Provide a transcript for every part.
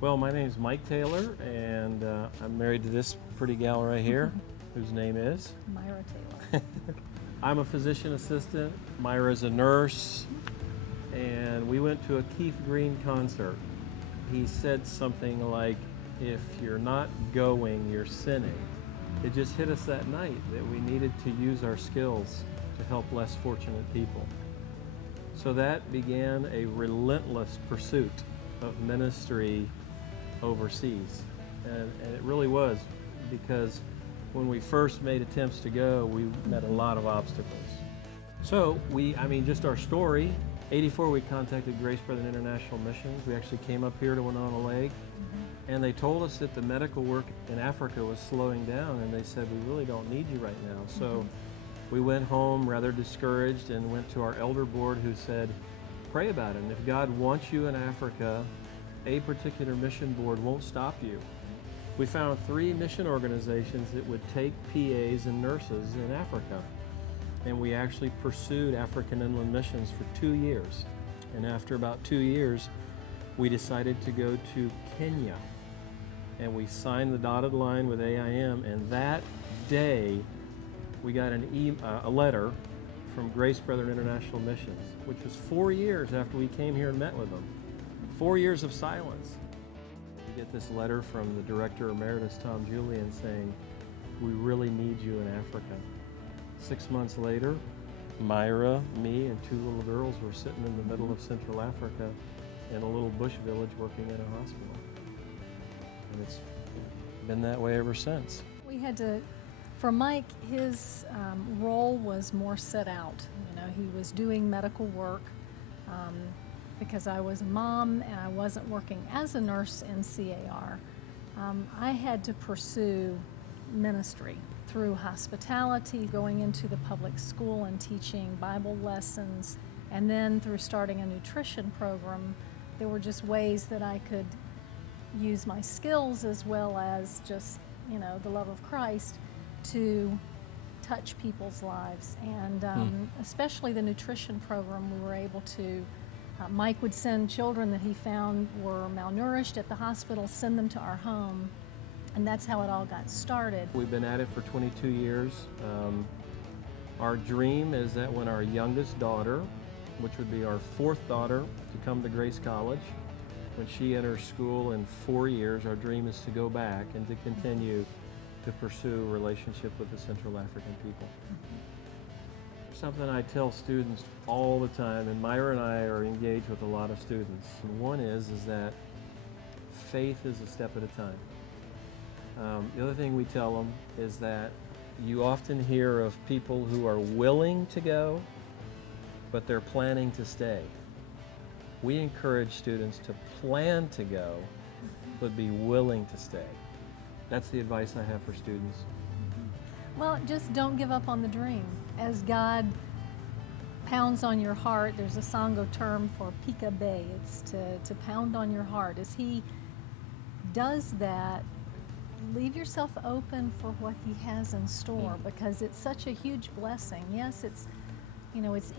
Well, my name is Mike Taylor, and I'm married to this pretty gal right here, whose name is Myra Taylor. I'm a physician assistant. Myra's a nurse, and we went to a Keith Green concert. He said something like, "If you're not going, you're sinning." It just hit us that night that we needed to use our skills to help less fortunate people. So that began a relentless pursuit of ministry overseas. And it really was, because when we first made attempts to go, we met a lot of obstacles. So just our story, 84 we contacted Grace Brethren International Missions. We actually came up here to Winona Lake, and they told us that the medical work in Africa was slowing down, and they said, "We really don't need you right now." So we went home rather discouraged and went to our elder board, who said, "Pray about it, and if God wants you in Africa, a particular mission board won't stop you." We found 3 mission organizations that would take PAs and nurses in Africa, and we actually pursued African Inland Missions for 2 years. And after about 2 years, we decided to go to Kenya, and we signed the dotted line with AIM, and that day we got a letter from Grace Brethren International Missions, which was 4 years after we came here and met with them. 4 years of silence. We get this letter from the Director Emeritus, Tom Julian, saying, "We really need you in Africa." 6 months later, Myra, me, and 2 little girls were sitting in the middle of Central Africa in a little bush village working in a hospital. And it's been that way ever since. We had to, for Mike, his role was more set out. He was doing medical work because I was a mom and I wasn't working as a nurse in CAR. I had to pursue ministry through hospitality, going into the public school and teaching Bible lessons, and then through starting a nutrition program. There were just ways that I could use my skills as well as just, the love of Christ to touch people's lives. And especially the nutrition program, we were able to, Mike would send children that he found were malnourished at the hospital, send them to our home, and that's how it all got started. We've been at it for 22 years. Our dream is that when our youngest daughter, which would be our 4th daughter to come to Grace College, when she enters school in 4 years, our dream is to go back and to continue to pursue a relationship with the Central African people. Something I tell students all the time, and Myra and I are engaged with a lot of students. And one is that faith is a step at a time. The other thing we tell them is that you often hear of people who are willing to go, but they're planning to stay. We encourage students to plan to go, but be willing to stay. That's the advice I have for students. Well, just don't give up on the dream. As God pounds on your heart, there's a Sango term for peekabay. It's to pound on your heart. As He does that, leave yourself open for what He has in store, because it's such a huge blessing. Yes, it's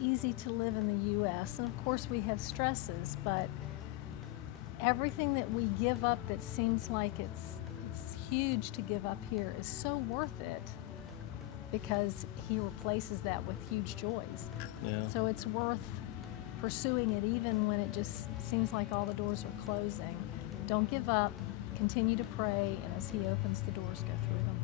easy to live in the U.S., and of course we have stresses, but everything that we give up that seems like it's huge to give up here is so worth it, because He replaces that with huge joys. Yeah. So it's worth pursuing it even when it just seems like all the doors are closing. Don't give up, continue to pray, and as He opens the doors, go through them.